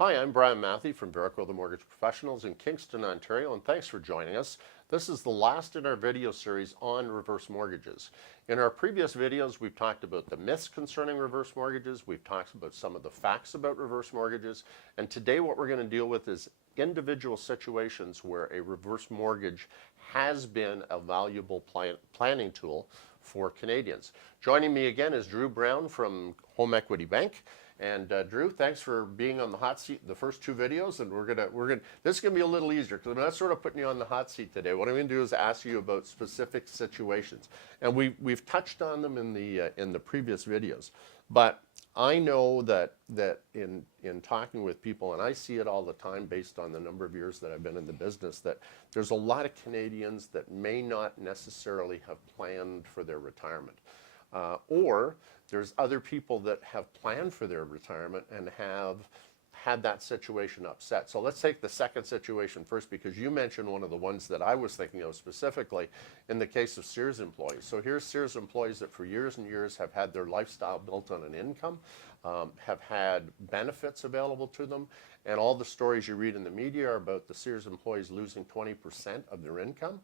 Hi, I'm Brian Matthey from Verico the Mortgage Professionals in Kingston, Ontario, and thanks for joining us. This is the last in our video series on reverse mortgages. In our previous videos, we've talked about the myths concerning reverse mortgages, we've talked about some of the facts about reverse mortgages, and today what we're going to deal with is individual situations where a reverse mortgage has been a valuable planning tool for Canadians. Joining me again is Drew Brown from Home Equity Bank. And Drew, thanks for being on the hot seat in the first two videos. And we're gonna. This is gonna be a little easier because I'm not sort of putting you on the hot seat today. What I'm gonna do is ask you about specific situations, and we've touched on them in the previous videos. But I know that in talking with people, and I see it all the time based on the number of years that I've been in the business, that there's a lot of Canadians that may not necessarily have planned for their retirement, or there's other people that have planned for their retirement and have had that situation upset. So let's take the second situation first, because you mentioned one of the ones that I was thinking of specifically in the case of Sears employees. So here's Sears employees that for years and years have had their lifestyle built on an income, have had benefits available to them, and all the stories you read in the media are about the Sears employees losing 20% of their income.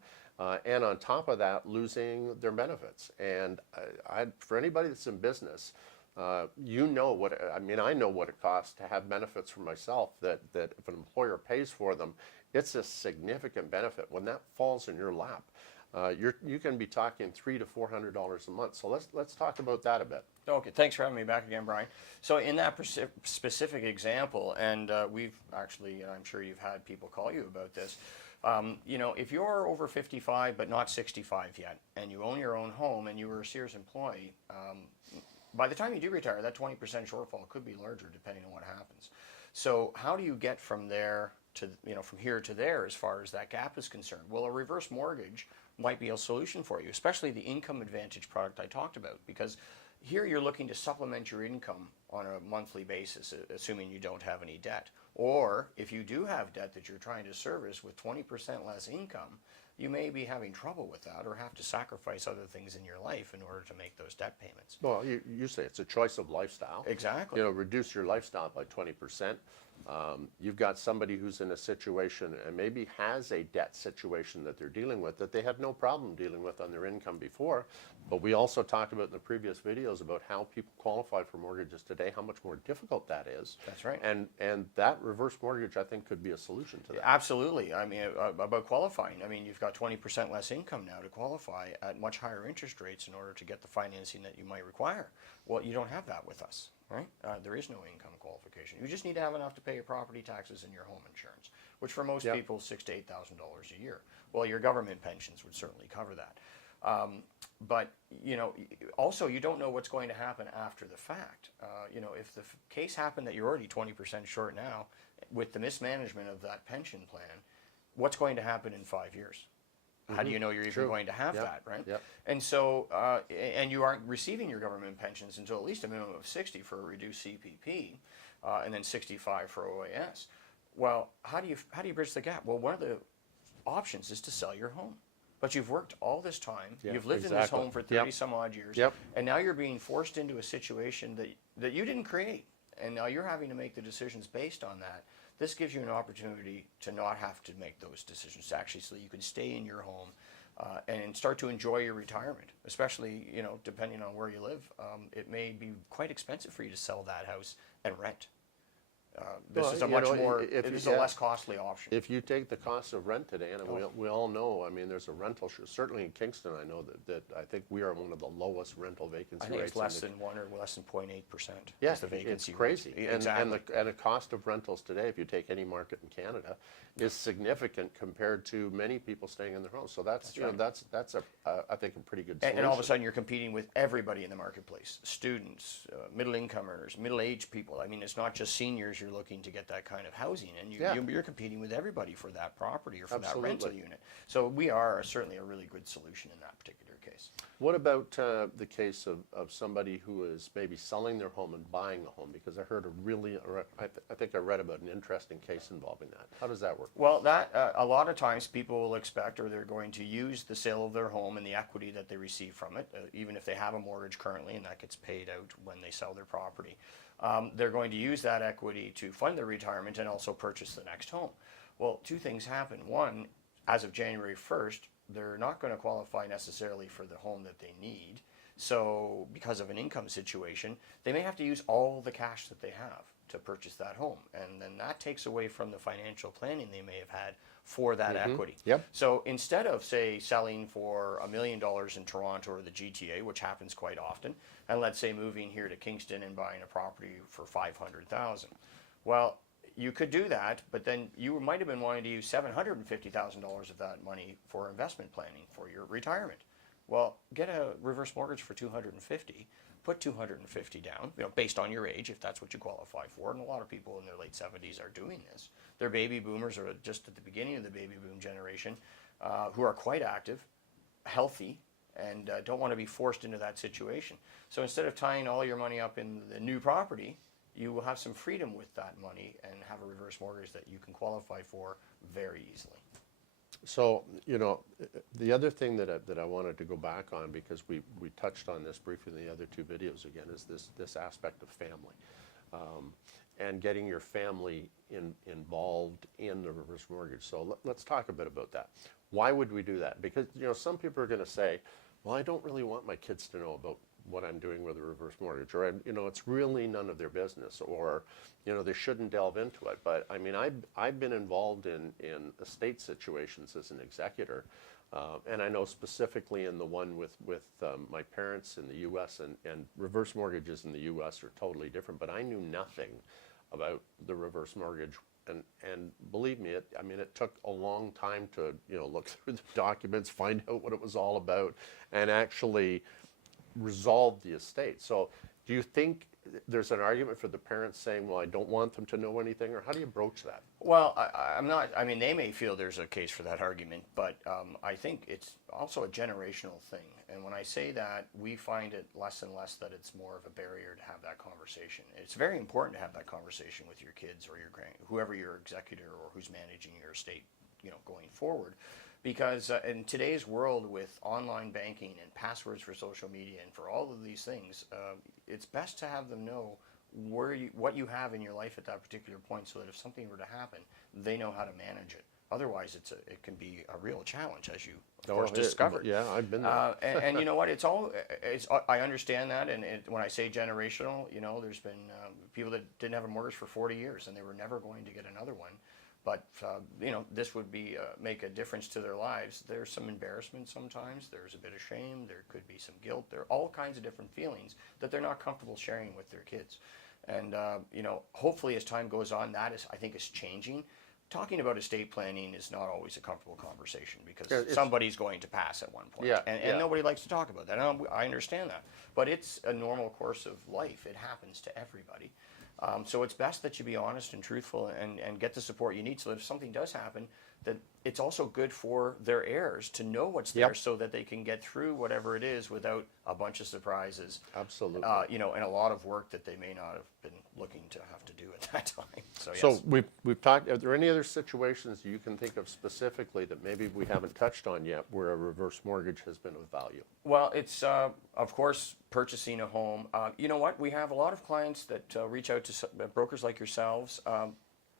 And on top of that, losing their benefits. And for anybody that's in business, you know what, I mean, I know what it costs to have benefits for myself, that if an employer pays for them, it's a significant benefit. When that falls in your lap, you can be talking $300 to $400 a month. So let's talk about that a bit. Okay, thanks for having me back again, Brian. So in that specific example, and we've actually, I'm sure you've had people call you about this, you know, if you're over 55 but not 65 yet, and you own your own home and you were a Sears employee, by the time you do retire, that 20% shortfall could be larger depending on what happens. So how do you get from there to, you know, from here to there as far as that gap is concerned? Well, a reverse mortgage might be a solution for you, especially the income advantage product I talked about, because here you're looking to supplement your income on a monthly basis, assuming you don't have any debt. Or if you do have debt that you're trying to service with 20% less income, you may be having trouble with that or have to sacrifice other things in your life in order to make those debt payments. Well, you say it's a choice of lifestyle. Exactly. You know, reduce your lifestyle by 20%. You've got somebody who's in a situation and maybe has a debt situation that they're dealing with that they had no problem dealing with on their income before. But we also talked about in the previous videos about how people qualify for mortgages today, how much more difficult that is. That's right. And that reverse mortgage, I think, could be a solution to that. Absolutely. I mean, about qualifying, I mean, you've got 20% less income now to qualify at much higher interest rates in order to get the financing that you might require. Well, you don't have that with us, right? There is no income qualification. You just need to have enough to pay your property taxes and your home insurance, which for most people is $6,000 to $8,000 a year. Well, your government pensions would certainly cover that. But, you know, also you don't know what's going to happen after the fact. You know, if the case happened that you're already 20% short now with the mismanagement of that pension plan, what's going to happen in 5 years? How do you know you're even going to have that, right? Yep. And so, and you aren't receiving your government pensions until at least a minimum of 60 for a reduced CPP, and then 65 for OAS. Well, how do you bridge the gap? Well, one of the options is to sell your home. But you've worked all this time, you've lived in this home for 30 some odd years, and now you're being forced into a situation that you didn't create, and now you're having to make the decisions based on that. This gives you an opportunity to not have to make those decisions, actually, so you can stay in your home and start to enjoy your retirement, especially, you know, depending on where you live. It may be quite expensive for you to sell that house and rent. This is a much more, it is a less costly option. If you take the cost of rent today, and we all know, I mean, there's a rental, certainly in Kingston, I know that I think we are one of the lowest rental vacancy rates. I think it's less than 1 or less than 0.8%. Yeah, is the vacancy it's crazy. rate. And the cost of rentals today, if you take any market in Canada, is significant compared to many people staying in their homes. So that's you know, that's I think a pretty good solution. And all of a sudden you're competing with everybody in the marketplace: students, middle income earners, middle-aged people. I mean, it's not just seniors you're looking to get that kind of housing, and you're competing with everybody for that property or for that rental unit. So we are certainly a really good solution in that particular case. What about the case of somebody who is maybe selling their home and buying a home? Because I heard I think I read about an interesting case involving that. How does that work? Well, that a lot of times people will expect, or they're going to use the sale of their home and the equity that they receive from it, even if they have a mortgage currently, and that gets paid out when they sell their property. they're going to use that equity to fund their retirement and also purchase the next home. Well, two things happen. One, as of January 1st, they're not going to qualify necessarily for the home that they need. So because of an income situation, they may have to use all the cash that they have to purchase that home. And then that takes away from the financial planning they may have had for that equity. Yep. So instead of, say, selling for $1 million in Toronto or the GTA, which happens quite often, and let's say moving here to Kingston and buying a property for $500,000. Well, you could do that, but then you might have been wanting to use $750,000 of that money for investment planning for your retirement. Well, get a reverse mortgage for $250,000, put $250,000 down, based on your age, if that's what you qualify for. And a lot of people in their late 70s are doing this. They're baby boomers, or just at the beginning of the baby boom generation, who are quite active, healthy, and don't want to be forced into that situation. So instead of tying all your money up in the new property, you will have some freedom with that money and have a reverse mortgage that you can qualify for very easily. So, the other thing that I wanted to go back on, because we touched on this briefly in the other two videos again, is this aspect of family, and getting your family involved in the reverse mortgage. So let's talk a bit about that. Why would we do that? Because, some people are going to say, well, I don't really want my kids to know about what I'm doing with a reverse mortgage, or it's really none of their business, or they shouldn't delve into it. But I mean, I've been involved in estate situations as an executor, and I know specifically in the one with my parents in the U.S. and reverse mortgages in the U.S. are totally different. But I knew nothing about the reverse mortgage. And believe me, it took a long time to look through the documents, find out what it was all about, and actually resolve the estate. So do you think there's an argument for the parents saying, well, I don't want them to know anything, or how do you broach that? Well, they may feel there's a case for that argument, but I think it's also a generational thing. And when I say that, we find it less and less that it's more of a barrier to have that conversation. It's very important to have that conversation with your kids or whoever your executor or who's managing your estate, going forward. Because in today's world with online banking and passwords for social media and for all of these things, it's best to have them know what you have in your life at that particular point, so that if something were to happen, they know how to manage it. Otherwise, it can be a real challenge, as you of course discovered. Yeah, I've been there. And you know what? I understand that, and when I say generational, there's been people that didn't have a mortgage for 40 years, and they were never going to get another one. But, this would make a difference to their lives. There's some embarrassment sometimes. There's a bit of shame. There could be some guilt. There are all kinds of different feelings that they're not comfortable sharing with their kids. And, hopefully as time goes on, I think is changing. Talking about estate planning is not always a comfortable conversation, because somebody's going to pass at one point. And nobody likes to talk about that. And I understand that. But it's a normal course of life. It happens to everybody. So it's best that you be honest and truthful and get the support you need, so that if something does happen, that it's also good for their heirs to know what's there, so that they can get through whatever it is without a bunch of surprises. Absolutely. And a lot of work that they may not have been looking to have to do at that time. So, yes. So we've talked, are there any other situations you can think of specifically that maybe we haven't touched on yet where a reverse mortgage has been of value? Well, it's, of course, purchasing a home. You know what? We have a lot of clients that reach out to brokers like yourselves,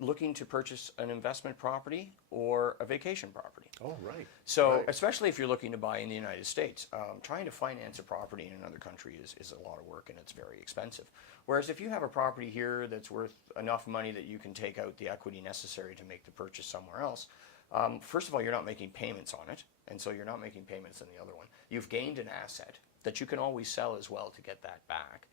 looking to purchase an investment property or a vacation property. Oh, right. So, especially if you're looking to buy in the United States, trying to finance a property in another country is a lot of work, and it's very expensive. Whereas if you have a property here that's worth enough money that you can take out the equity necessary to make the purchase somewhere else, first of all, you're not making payments on it, and so you're not making payments on the other one. You've gained an asset that you can always sell as well to get that back.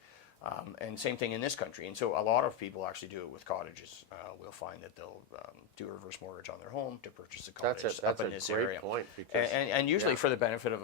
And same thing in this country. And so a lot of people actually do it with cottages. We'll find that they'll do a reverse mortgage on their home to purchase a cottage up in this area. That's a great point. Because, and usually for the benefit of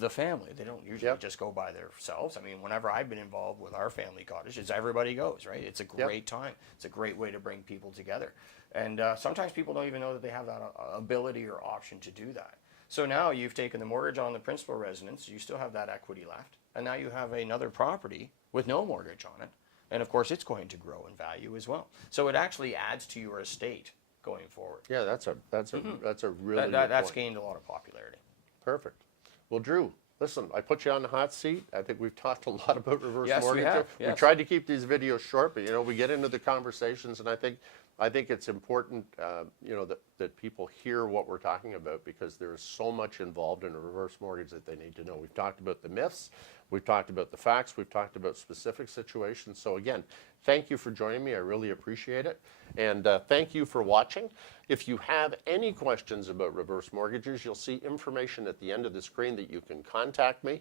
the family. They don't usually just go by themselves. I mean, whenever I've been involved with our family cottages, everybody goes, right? It's a great time. It's a great way to bring people together. And sometimes people don't even know that they have that ability or option to do that. So now you've taken the mortgage on the principal residence, you still have that equity left, and now you have another property with no mortgage on it, and of course it's going to grow in value as well. So it actually adds to your estate going forward. Yeah, that's a really good that's point. gained a lot of popularity. Perfect. Well, Drew, listen, I put you on the hot seat. I think we've talked a lot about reverse Yes, we mortgages. have, We yes. tried to keep these videos short, but we get into the conversations, and I think it's important, that people hear what we're talking about, because there is so much involved in a reverse mortgage that they need to know. We've talked about the myths, we've talked about the facts, we've talked about specific situations. So again, thank you for joining me. I really appreciate it. And thank you for watching. If you have any questions about reverse mortgages, you'll see information at the end of the screen that you can contact me.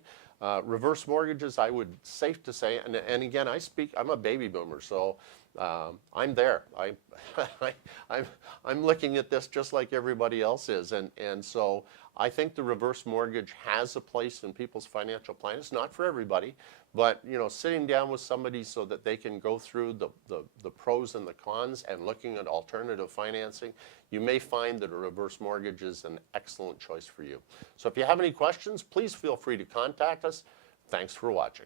Reverse mortgages, I would safe to say, and again, I'm a baby boomer, so I'm there. I'm looking at this just like everybody else is, and so I think the reverse mortgage has a place in people's financial plan. It's not for everybody, but sitting down with somebody so that they can go through the pros and the cons and looking at alternative financing, you may find that a reverse mortgage is an excellent choice for you. So if you have any questions, please feel free to contact us. Thanks for watching.